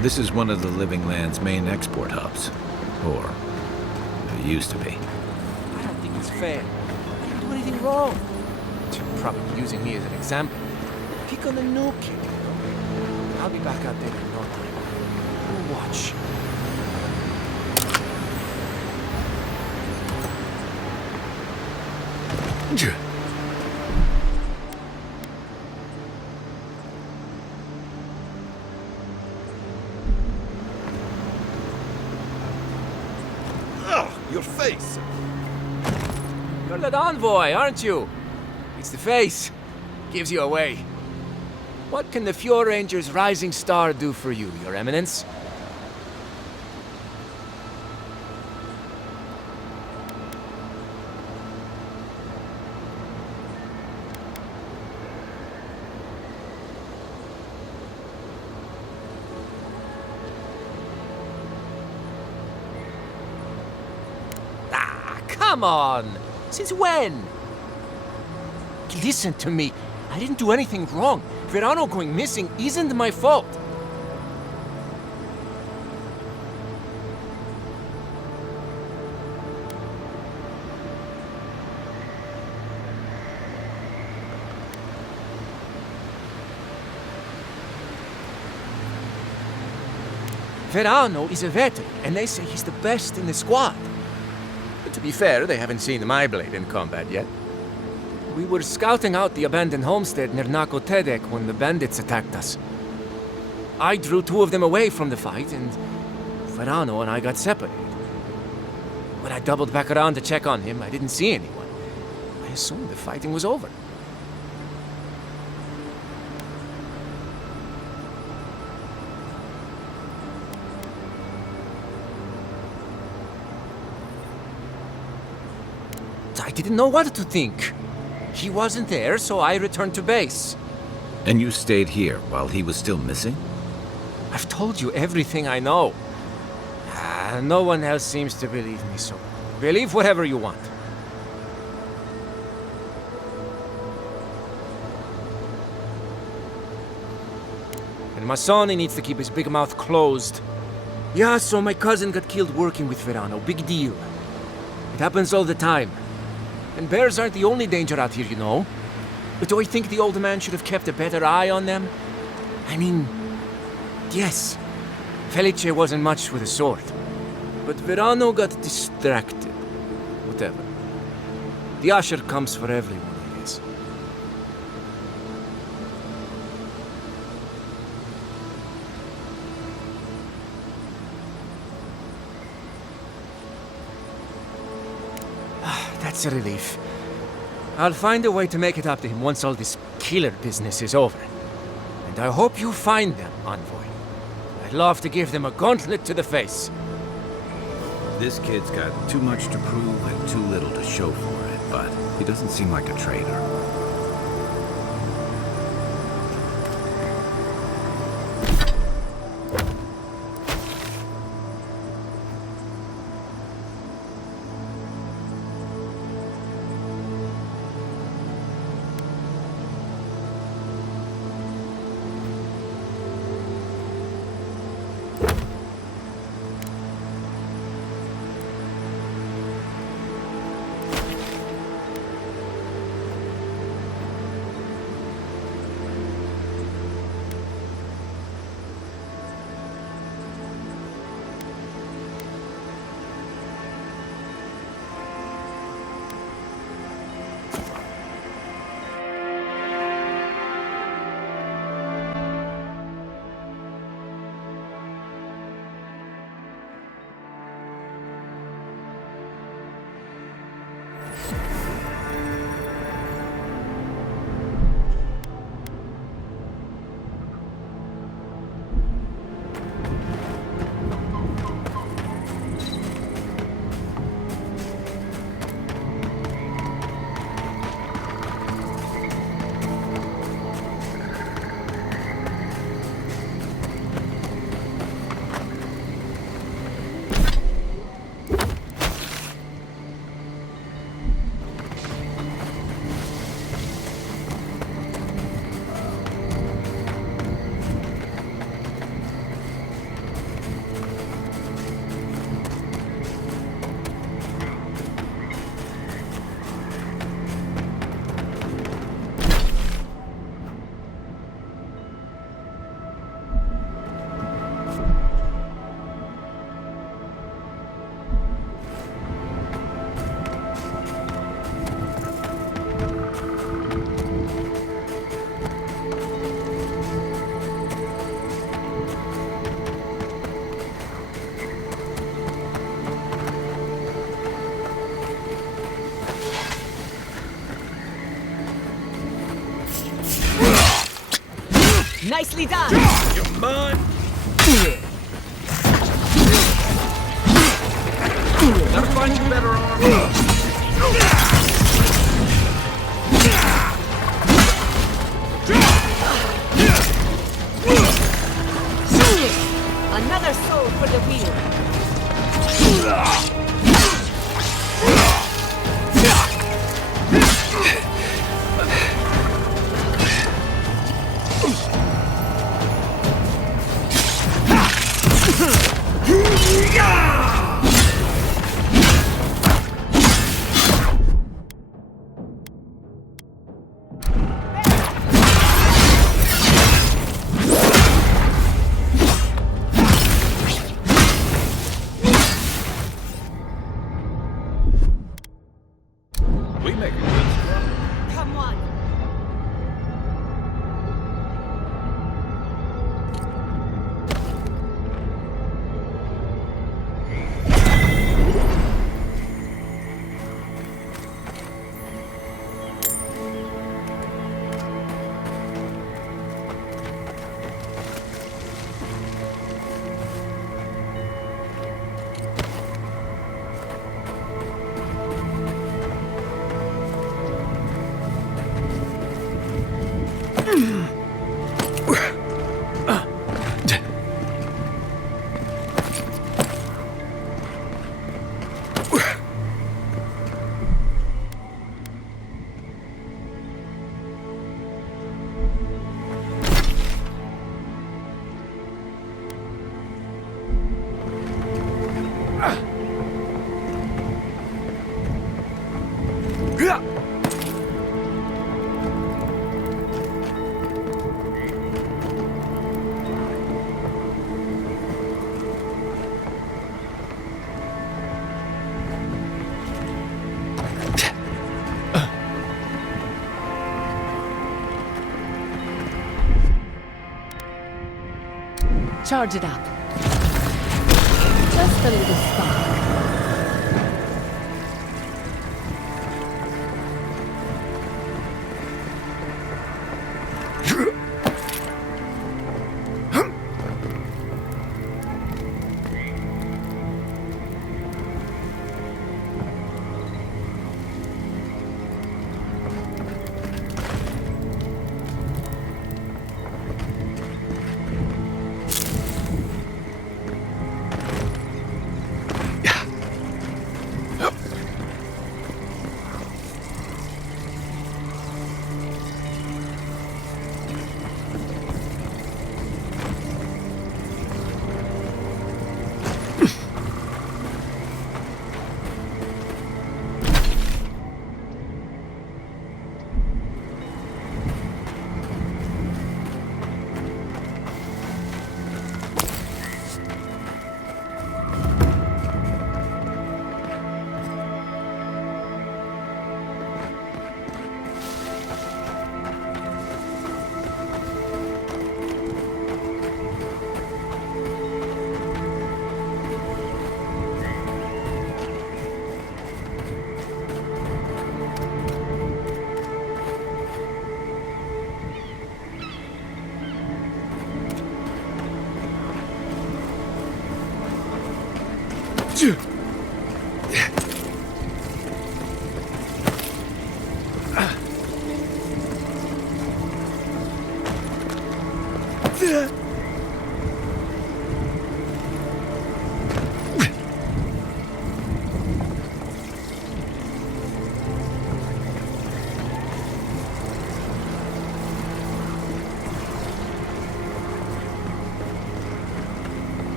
This is one of the Living Land's main export hubs. Or, it used to be. I don't think it's fair. I didn't do anything wrong. You're probably using me as an example. Pick on the new kid, you know? I'll be back out there in no time. We'll watch. Ugh, your face! You're that envoy, aren't you? It's the face. Gives you away. What can the Fjord Ranger's rising star do for you, Your Eminence? Ah, come on! Since when? Listen to me. I didn't do anything wrong. Verano going missing isn't my fault. Verano is a veteran, and they say he's the best in the squad. But to be fair, they haven't seen my blade in combat yet. We were scouting out the abandoned homestead near Nakotedek when the bandits attacked us. I drew two of them away from the fight, and Verano and I got separated. When I doubled back around to check on him, I didn't see anyone. I assumed the fighting was over. I didn't know what to think. He wasn't there, so I returned to base. And you stayed here while he was still missing? I've told you everything I know. No one else seems to believe me, so believe whatever you want. And Masoni needs to keep his big mouth closed. Yeah, so my cousin got killed working with Verano. Big deal. It happens all the time. And bears aren't the only danger out here, you know. But do I think the old man should have kept a better eye on them? I mean, yes, Felice wasn't much with a sword. But Verano got distracted. Whatever. The usher comes for everyone, I guess. That's a relief. I'll find a way to make it up to him once all this killer business is over. And I hope you find them, Envoy. I'd love to give them a gauntlet to the face. This kid's got too much to prove and too little to show for it, but he doesn't seem like a traitor. Nicely done! You're mine! Gotta find you better armor. Another soul for the wheel! We make a good squad. Come on! Charge it up. Just a little spark.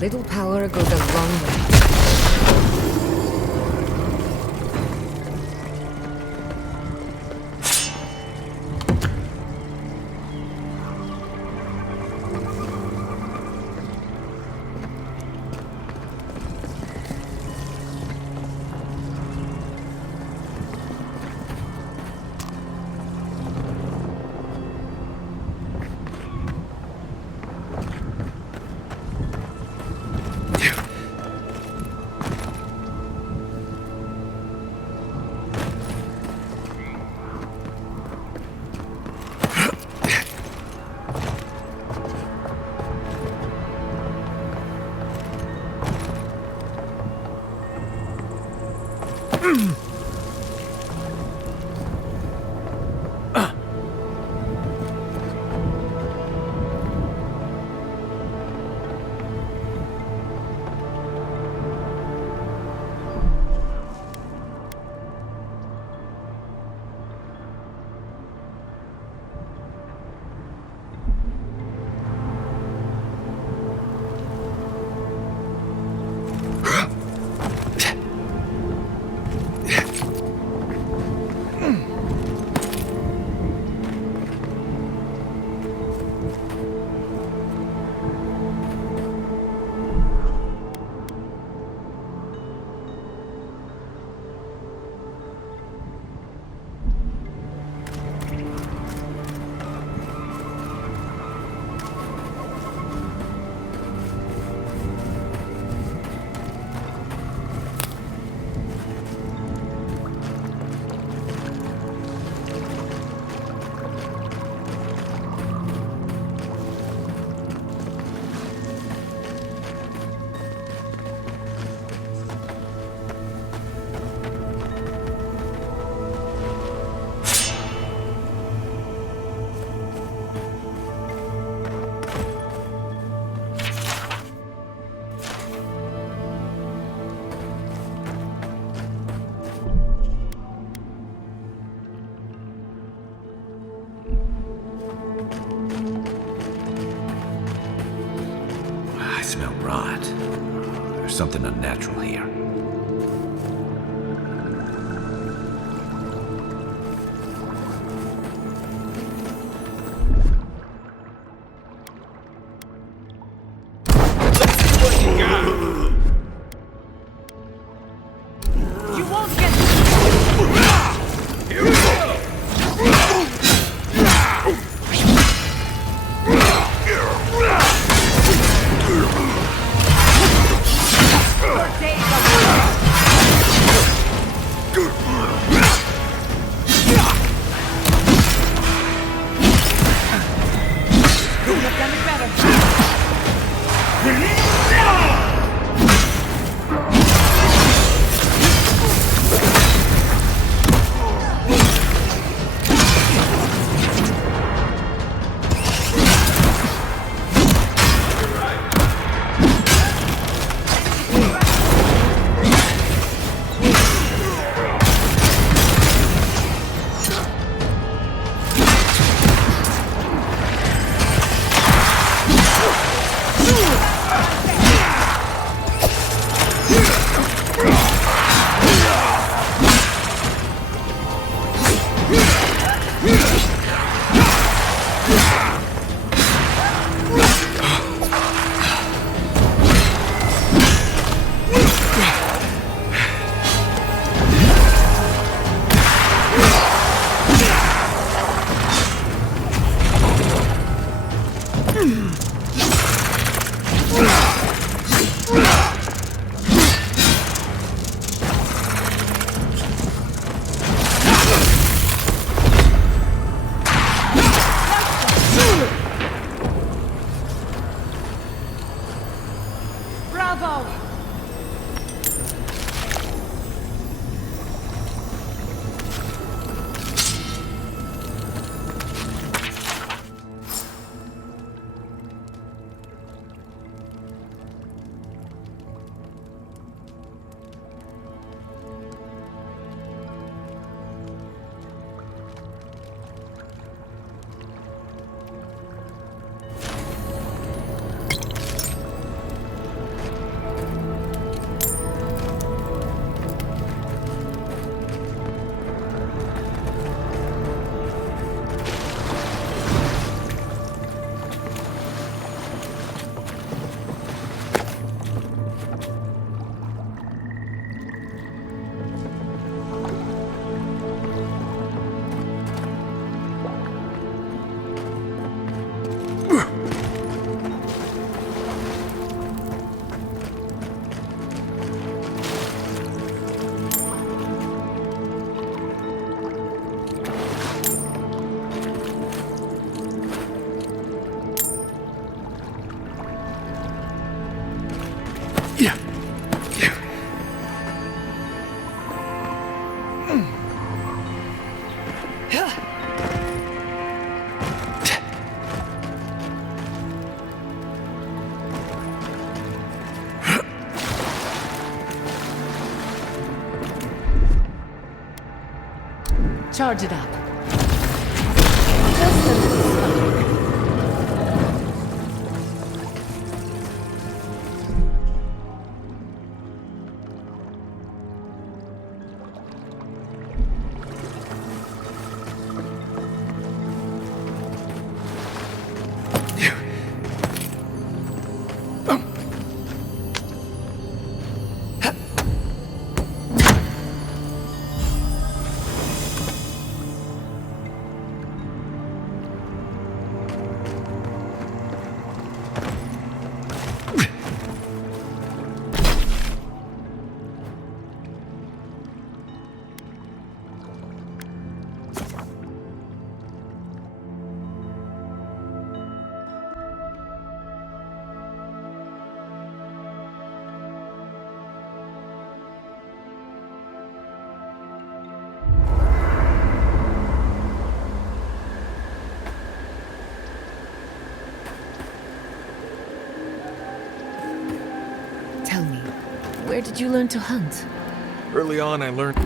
Little power goes a long way. smell rot. There's something unnatural here. Charge it up. Just a little spark. Tell me, where did you learn to hunt? Early on, I learned...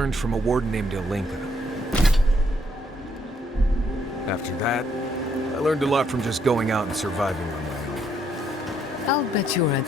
learned from a warden named Ilinka. After that, I learned a lot from just going out and surviving on my own. I'll bet you're a...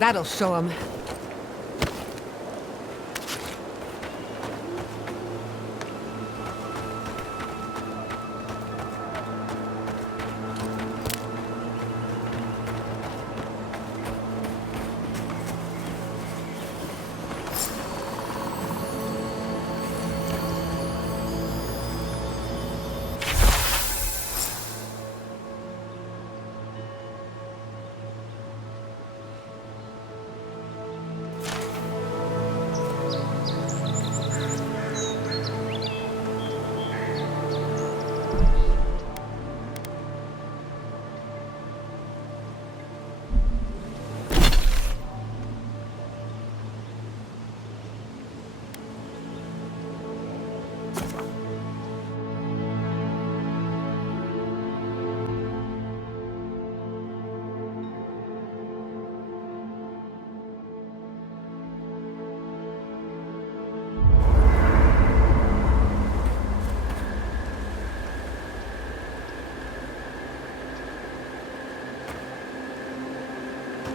That'll show him.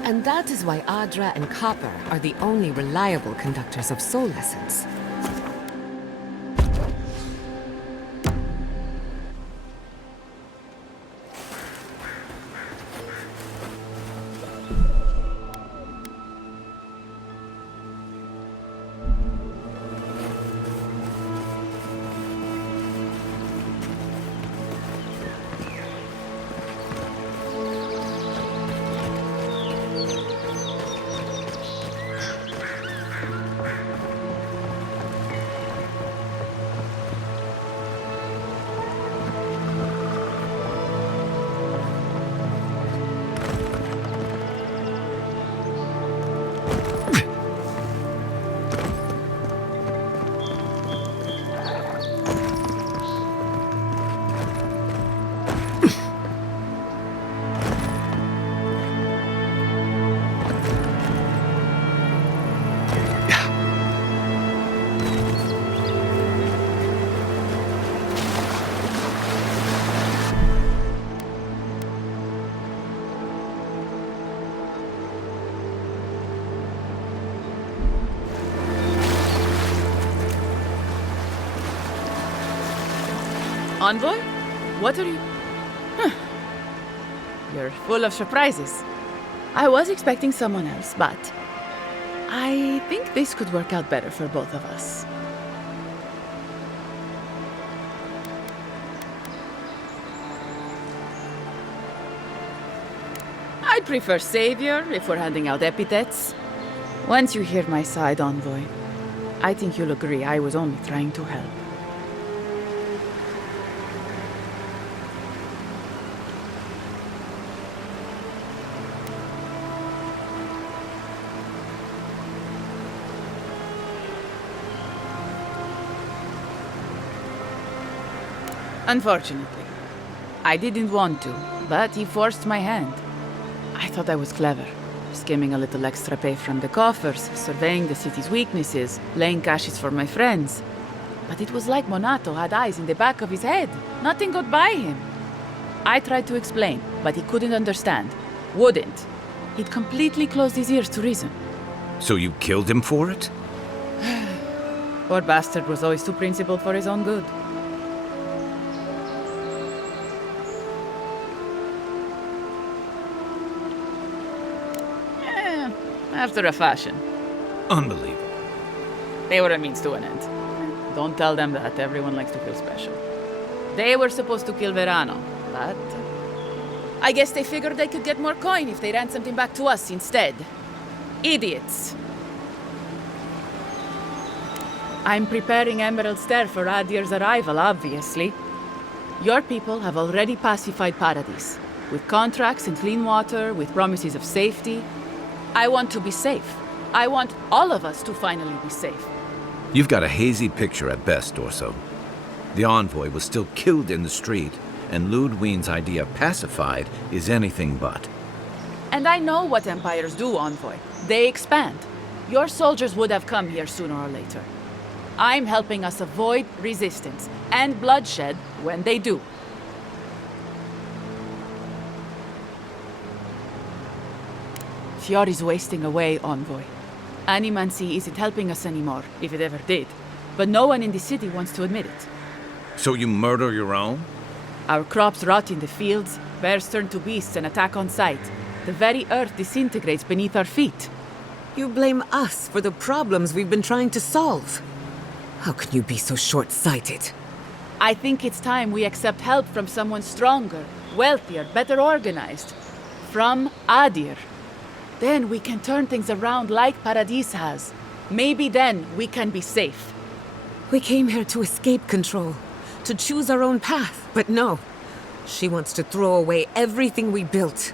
And that is why Adra and Copper are the only reliable conductors of soul essence. Envoy? What are you... Huh. You're full of surprises. I was expecting someone else, but... I think this could work out better for both of us. I'd prefer Savior if we're handing out epithets. Once you hear my side, Envoy, I think you'll agree I was only trying to help. Unfortunately. I didn't want to, but he forced my hand. I thought I was clever, skimming a little extra pay from the coffers, surveying the city's weaknesses, laying caches for my friends. But it was like Monato had eyes in the back of his head. Nothing got by him. I tried to explain, but he couldn't understand. Wouldn't. He'd completely closed his ears to reason. So you killed him for it? Poor bastard was always too principled for his own good. After a fashion. Unbelievable. They were a means to an end. Don't tell them that. Everyone likes to feel special. They were supposed to kill Verano, but I guess they figured they could get more coin if they ransomed him back to us instead. Idiots. I'm preparing Emerald Stair for Adir's arrival, obviously. Your people have already pacified Paradise, with contracts and clean water, with promises of safety. I want to be safe. I want all of us to finally be safe. You've got a hazy picture at best, Orso. The envoy was still killed in the street, and Ludwine's idea of pacified is anything but. And I know what empires do, Envoy. They expand. Your soldiers would have come here sooner or later. I'm helping us avoid resistance and bloodshed when they do. Fiori's wasting away, Envoy. Animancy isn't helping us anymore, if it ever did. But no one in the city wants to admit it. So you murder your own? Our crops rot in the fields, bears turn to beasts and attack on sight. The very earth disintegrates beneath our feet. You blame us for the problems we've been trying to solve. How can you be so short-sighted? I think it's time we accept help from someone stronger, wealthier, better organized. From Adir. Then we can turn things around like Paradis has. Maybe then we can be safe. We came here to escape control, to choose our own path, but no. She wants to throw away everything we built.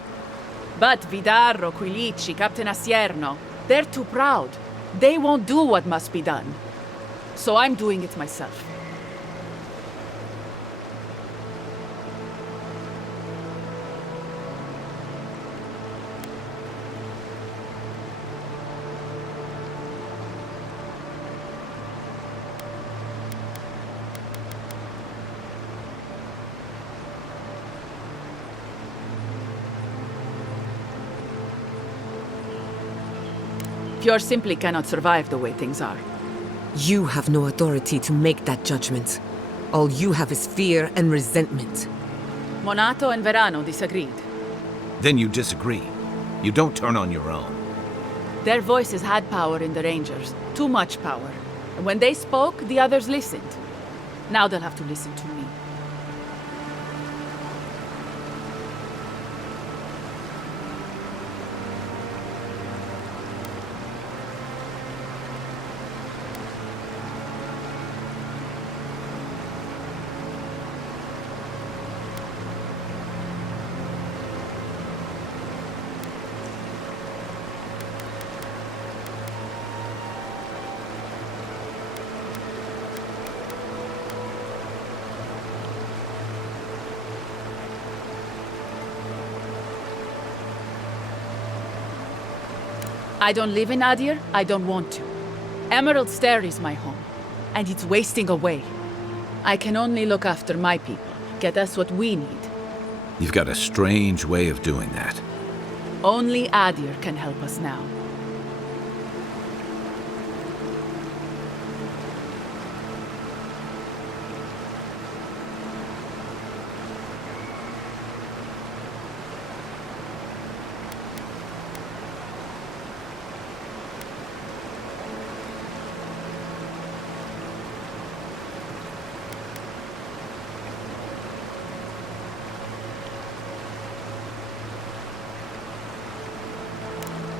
But Vidarro, Quilici, Captain Asierno, they're too proud. They won't do what must be done. So I'm doing it myself. Fjord simply cannot survive the way things are. You have no authority to make that judgment. All you have is fear and resentment. Monato and Verano disagreed. Then you disagree. You don't turn on your own. Their voices had power in the Rangers. Too much power. And when they spoke, the others listened. Now they'll have to listen to me. I don't live in Adir, I don't want to. Emerald Stair is my home, and it's wasting away. I can only look after my people, get us what we need. You've got a strange way of doing that. Only Adir can help us now.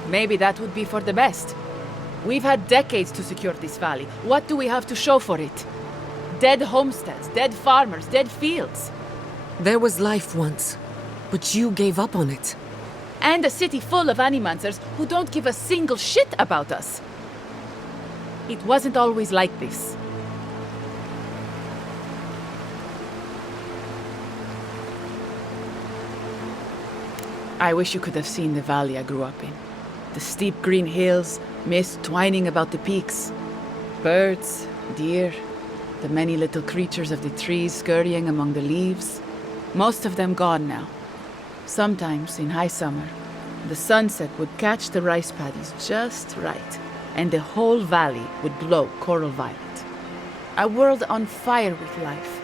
Maybe that would be for the best. We've had decades to secure this valley. What do we have to show for it? Dead homesteads, dead farmers, dead fields. There was life once, but you gave up on it. And a city full of animancers who don't give a single shit about us. It wasn't always like this. I wish you could have seen the valley I grew up in. The steep green hills, mist twining about the peaks. Birds, deer, the many little creatures of the trees scurrying among the leaves. Most of them gone now. Sometimes, in high summer, the sunset would catch the rice paddies just right, and the whole valley would glow coral violet. A world on fire with life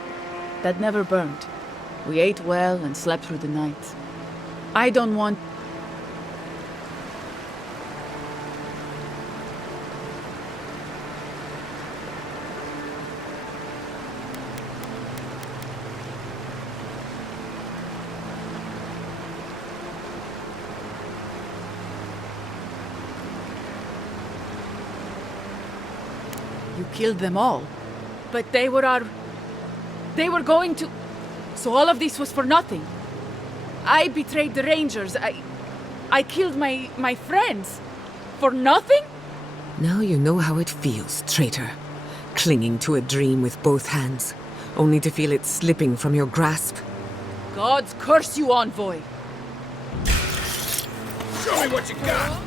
that never burned. We ate well and slept through the night. I don't want... You killed them all. But they were going to... So all of this was for nothing. I betrayed the Rangers. I killed my friends. For nothing? Now you know how it feels, traitor. Clinging to a dream with both hands, only to feel it slipping from your grasp. Gods curse you, Envoy! Show me what you got!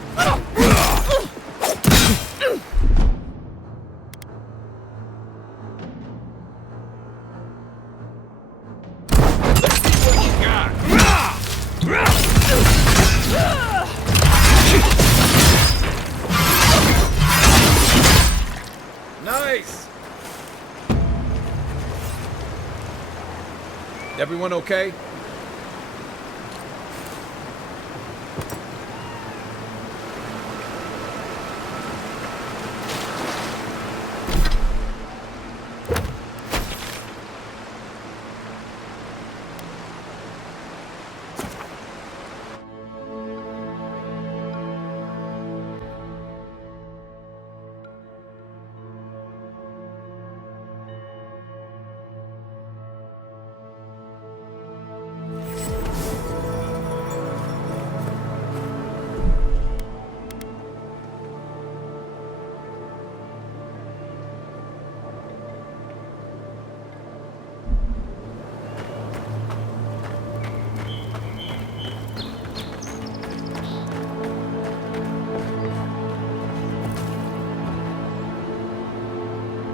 Nice! Everyone okay?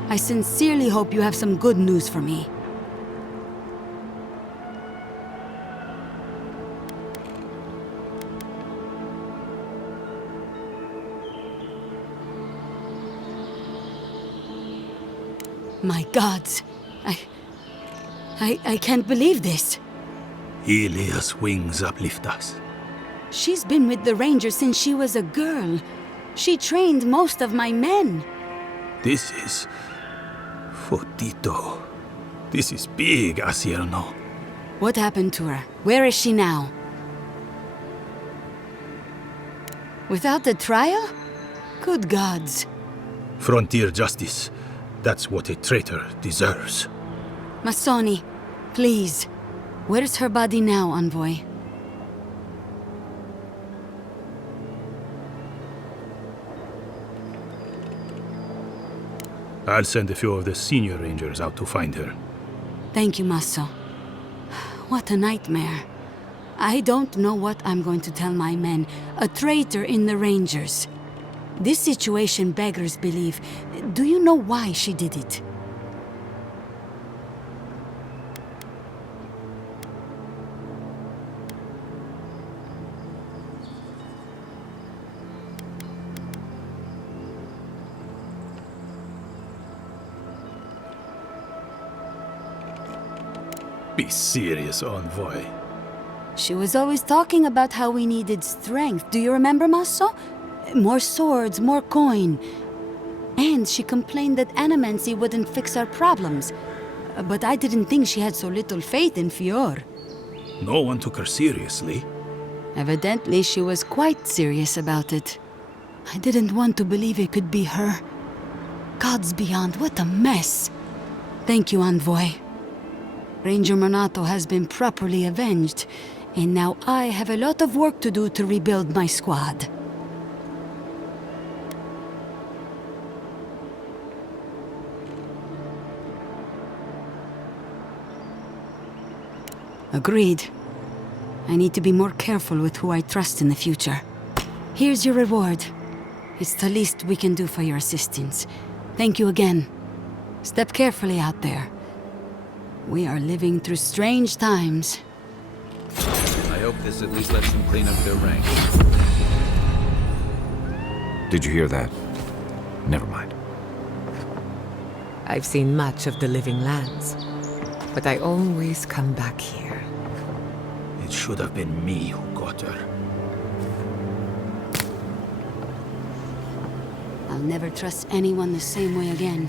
I sincerely hope you have some good news for me. My gods, I can't believe this. Ilia's wings uplift us. She's been with the Rangers since she was a girl. She trained most of my men. This is... Fotito. This is big, Asierno. What happened to her? Where is she now? Without the trial? Good gods. Frontier justice. That's what a traitor deserves. Masoni, please. Where's her body now, Envoy? I'll send a few of the senior rangers out to find her. Thank you, Masso. What a nightmare. I don't know what I'm going to tell my men. A traitor in the Rangers. This situation beggars belief. Do you know why she did it? Be serious, Envoy. She was always talking about how we needed strength. Do you remember, Masso? More swords, more coin. And she complained that animancy wouldn't fix our problems. But I didn't think she had so little faith in Fior. No one took her seriously. Evidently, she was quite serious about it. I didn't want to believe it could be her. Gods beyond, what a mess. Thank you, Envoy. Ranger Monato has been properly avenged, and now I have a lot of work to do to rebuild my squad. Agreed. I need to be more careful with who I trust in the future. Here's your reward. It's the least we can do for your assistance. Thank you again. Step carefully out there. We are living through strange times. I hope this at least lets them clean up their ranks. Did you hear that? Never mind. I've seen much of the living lands, but I always come back here. It should have been me who got her. I'll never trust anyone the same way again.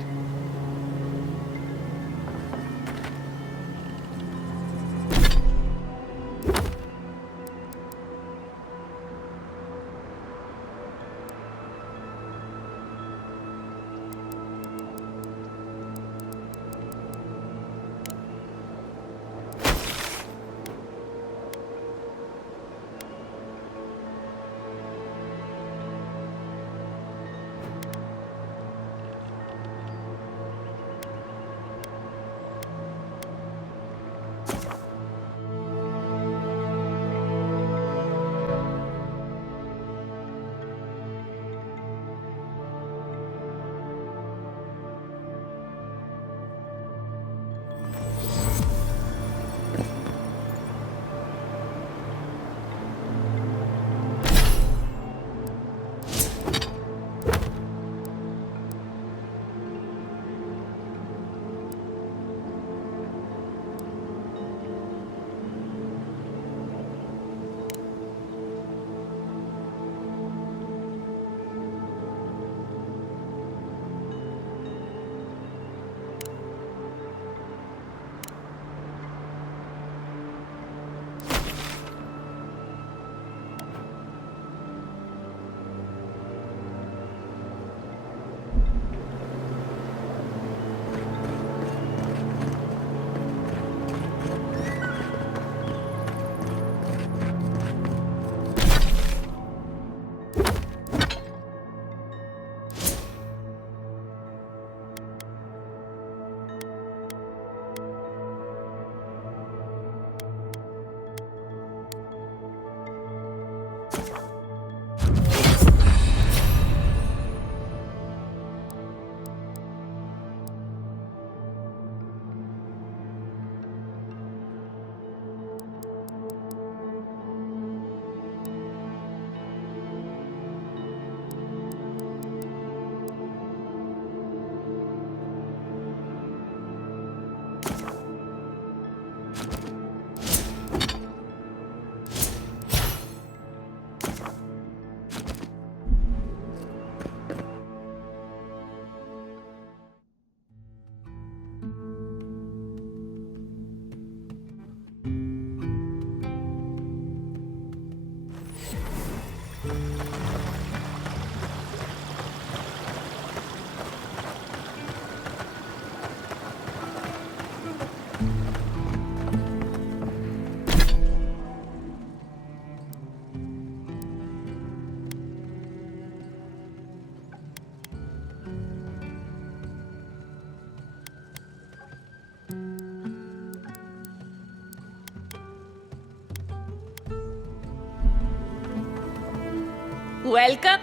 Welcome.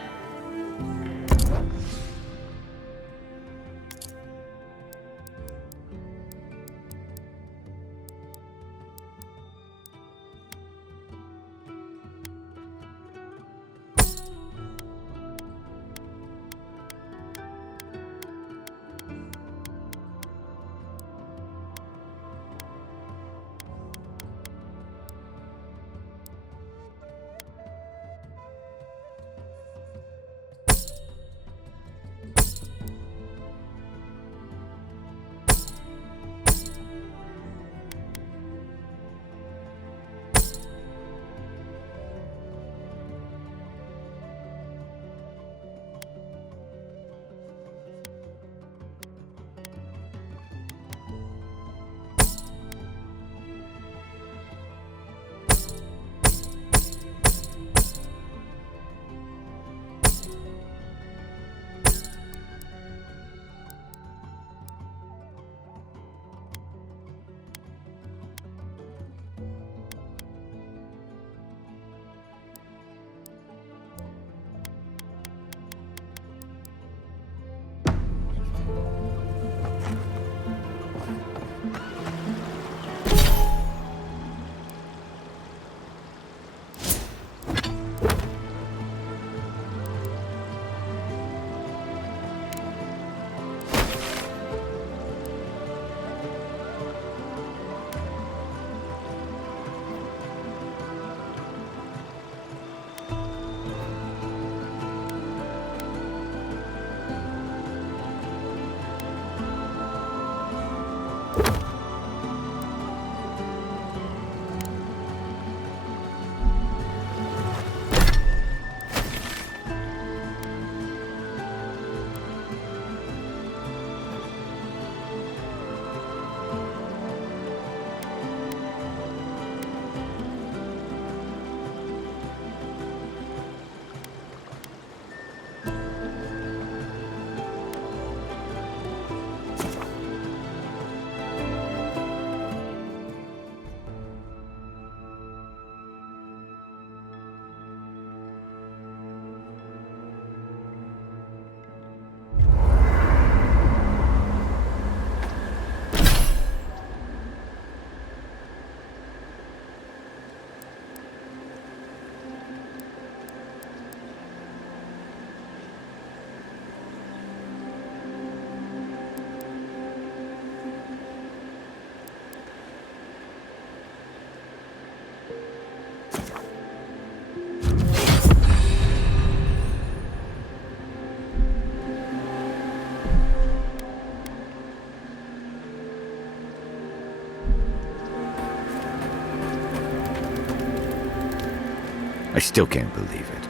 I still can't believe it.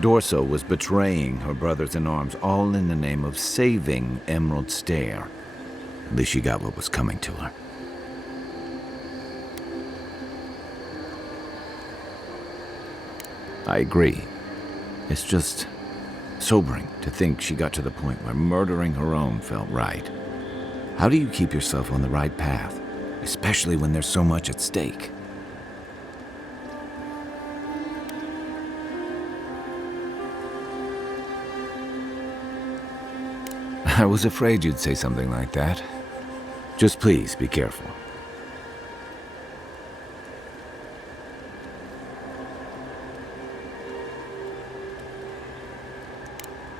Dorso was betraying her brothers-in-arms, all in the name of saving Emerald Stair. At least she got what was coming to her. I agree. It's just sobering to think she got to the point where murdering her own felt right. How do you keep yourself on the right path, especially when there's so much at stake? I was afraid you'd say something like that. Just please be careful.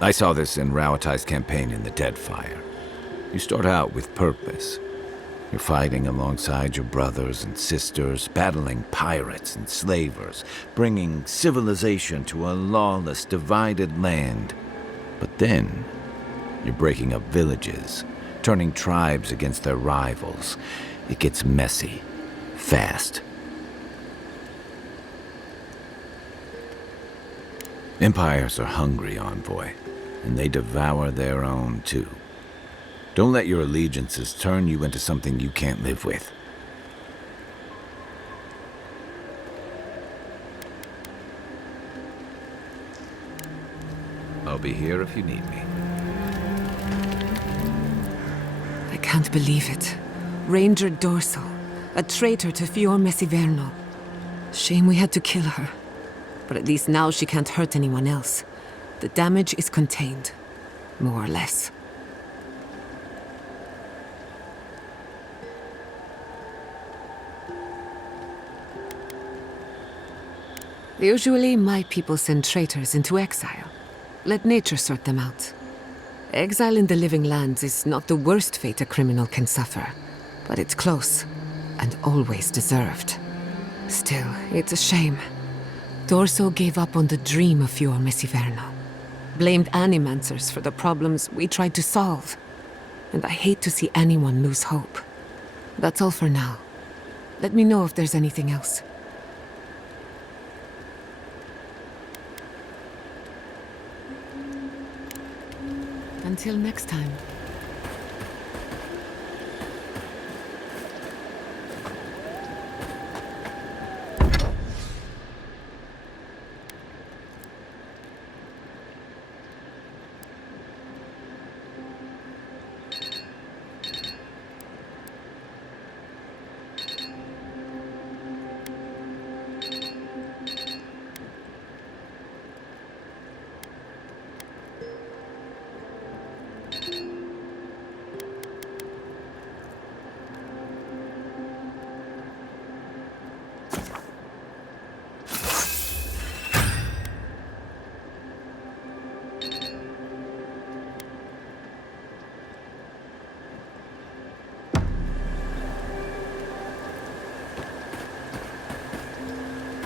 I saw this in Rauatai's campaign in the Deadfire. You start out with purpose. You're fighting alongside your brothers and sisters, battling pirates and slavers, bringing civilization to a lawless, divided land. But then, you're breaking up villages, turning tribes against their rivals. It gets messy, fast. Empires are hungry, Envoy, and they devour their own too. Don't let your allegiances turn you into something you can't live with. I'll be here if you need me. I can't believe it. Ranger Dorso, a traitor to Fior Messiverno. Shame we had to kill her. But at least now she can't hurt anyone else. The damage is contained, more or less. Usually, my people send traitors into exile. Let nature sort them out. Exile in the living lands is not the worst fate a criminal can suffer, but it's close, and always deserved. Still, it's a shame. Dorso gave up on the dream of Fior Messiverno. Blamed animancers for the problems we tried to solve. And I hate to see anyone lose hope. That's all for now. Let me know if there's anything else. Until next time.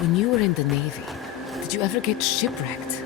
When you were in the Navy, did you ever get shipwrecked?